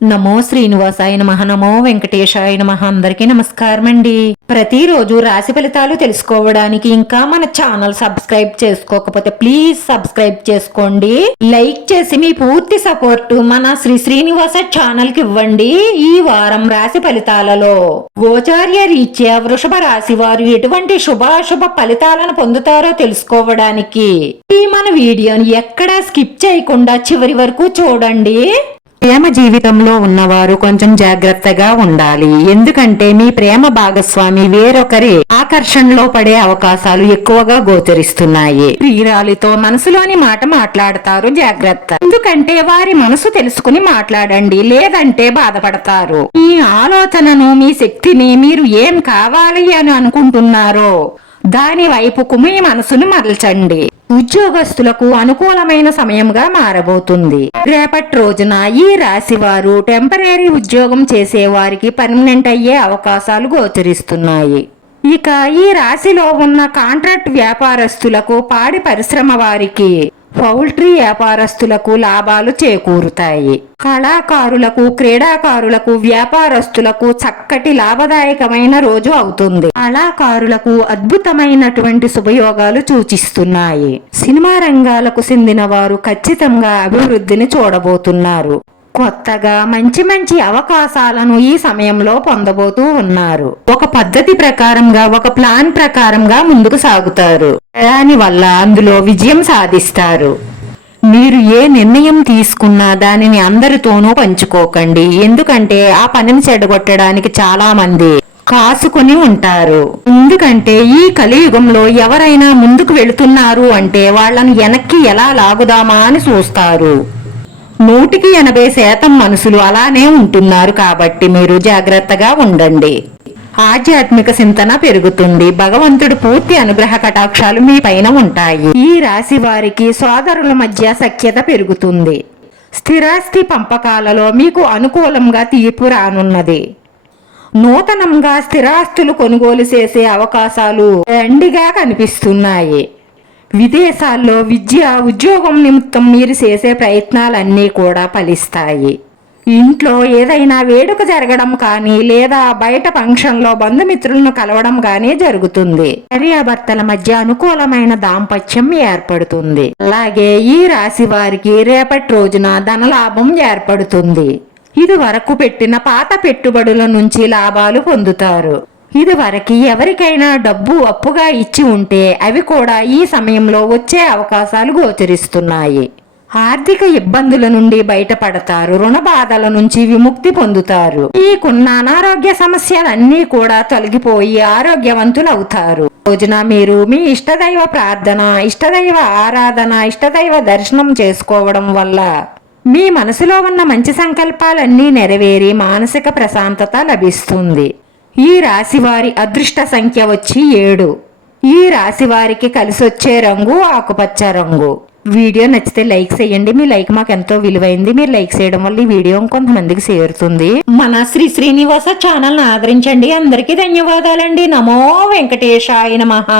నమో శ్రీనివాసాయ నమః. నమో వెంకటేశాయ నమః. అందరికీ నమస్కారం అండి. ప్రతిరోజు రాశి ఫలితాలు తెలుసుకోవడానికి ఇంకా మన ఛానల్ సబ్స్క్రైబ్ చేసుకోకపోతే ప్లీజ్ సబ్స్క్రైబ్ చేసుకోండి. లైక్ చేసి మీ పూర్తి సపోర్ట్ మన శ్రీనివాస ఛానల్ కి ఇవ్వండి. ఈ వారం రాశి ఫలితాలలో గోచార్య రీత్యా వృషభ రాశి వారు ఎటువంటి శుభాశుభ ఫలితాలను పొందుతారో తెలుసుకోవడానికి ఈ మన వీడియోని ఎక్కడా స్కిప్ చేయకుండా చివరి వరకు చూడండి. ప్రేమ జీవితంలో ఉన్నవారు కొంచెం జాగ్రత్తగా ఉండాలి. ఎందుకంటే మీ ప్రేమ భాగస్వామి వేరొకరి ఆకర్షణలో పడే అవకాశాలు ఎక్కువగా గోచరిస్తున్నాయి. ప్రియురాలితో మనసులోని మాట మాట్లాడతారు, జాగ్రత్త. ఎందుకంటే వారి మనసు తెలుసుకుని మాట్లాడండి, లేదంటే బాధపడతారు. ఈ ఆలోచనను, మీ శక్తిని మీరు ఏం కావాలి అని అనుకుంటున్నారో దాని వైపుకు మీ మనసును మరల్చండి. ఉద్యోగస్తులకు అనుకూలమైన సమయంగా మారబోతుంది. రేపటి రోజున ఈ రాశి వారు టెంపరీ ఉద్యోగం చేసే వారికి పర్మనెంట్ అయ్యే అవకాశాలు గోచరిస్తున్నాయి. ఇక ఈ రాశిలో ఉన్న కాంట్రాక్ట్ వ్యాపారస్తులకు, పాడి పరిశ్రమ వారికి, పౌల్ట్రీ వ్యాపారస్తులకు లాభాలు చేకూరుతాయి. కళాకారులకు, క్రీడాకారులకు, వ్యాపారస్తులకు చక్కటి లాభదాయకమైన రోజు అవుతుంది. కళాకారులకు అద్భుతమైనటువంటి శుభయోగాలు సూచిస్తున్నాయి. సినిమా రంగాలకు చెందిన వారు ఖచ్చితంగా అభివృద్ధిని చూడబోతున్నారు. కొత్తగా మంచి మంచి అవకాశాలను ఈ సమయంలో పొందబోతూ ఉన్నారు. ఒక పద్ధతి ప్రకారంగా, ఒక ప్లాన్ ప్రకారంగా ముందుకు సాగుతారు. దానివల్ల అందులో విజయం సాధిస్తారు. మీరు ఏ నిర్ణయం తీసుకున్నా దానిని అందరితోనూ పంచుకోకండి. ఎందుకంటే ఆ పనిని చెడగొట్టడానికి చాలా మంది కాసుకొని ఉంటారు. ఎందుకంటే ఈ కలియుగంలో ఎవరైనా ముందుకు వెళుతున్నారు అంటే వాళ్ళని వెనక్కి ఎలా లాగుదామా అని చూస్తారు. 180% మనుషులు అలానే ఉంటున్నారు. కాబట్టి మీరు జాగ్రత్తగా ఉండండి. ఆధ్యాత్మిక చింతన పెరుగుతుంది. భగవంతుడు పూర్తి అనుగ్రహ కటాక్షాలు మీ పైన ఉంటాయి. ఈ రాశి వారికి సోదరుల మధ్య సఖ్యత పెరుగుతుంది. స్థిరాస్తి పంపకాలలో మీకు అనుకూలంగా తీర్పు రానున్నది. నూతనంగా స్థిరాస్తులు కొనుగోలు చేసే అవకాశాలు దండిగా కనిపిస్తున్నాయి. విదేశాల్లో విద్య, ఉద్యోగం నిమిత్తం మీరు చేసే ప్రయత్నాలన్నీ కూడా ఫలిస్తాయి. ఇంట్లో ఏదైనా వేడుక జరగడం కానీ, లేదా బయట ఫంక్షన్లో బంధుమిత్రులను కలవడం కానీ జరుగుతుంది. భార్యాభర్తల మధ్య అనుకూలమైన దాంపత్యం ఏర్పడుతుంది. అలాగే ఈ రాశి వారికి రేపటి రోజున ధనలాభం ఏర్పడుతుంది. ఇది వరకు పెట్టిన పాత పెట్టుబడుల నుంచి లాభాలు పొందుతారు. ఇది వరకు ఎవరికైనా డబ్బు అప్పుగా ఇచ్చి ఉంటే అవి కూడా ఈ సమయంలో వచ్చే అవకాశాలు గోచరిస్తున్నాయి. ఆర్థిక ఇబ్బందుల నుండి బయటపడతారు. రుణ బాధల నుంచి విముక్తి పొందుతారు. మీకున్న అనారోగ్య సమస్యలన్నీ కూడా తొలగిపోయి ఆరోగ్యవంతులు అవుతారు. రోజున మీరు మీ ఇష్టదైవ ప్రార్థన, ఇష్టదైవ ఆరాధన, ఇష్టదైవ దర్శనం చేసుకోవడం వల్ల మీ మనసులో ఉన్న మంచి సంకల్పాలన్నీ నెరవేరి మానసిక ప్రశాంతత లభిస్తుంది. ఈ రాశి వారి అదృష్ట సంఖ్య వచ్చి 7. ఈ రాశి వారికి కలిసొచ్చే రంగు ఆకుపచ్చ రంగు. వీడియో నచ్చితే లైక్ చేయండి. మీ లైక్ మాకు ఎంతో విలువైంది. మీరు లైక్ చేయడం వల్ల ఈ వీడియో కొంతమందికి చేరుతుంది. మన శ్రీనివాస ఛానల్ ఆదరించండి. అందరికీ ధన్యవాదాలండి. నమో వెంకటేశాయ నమః.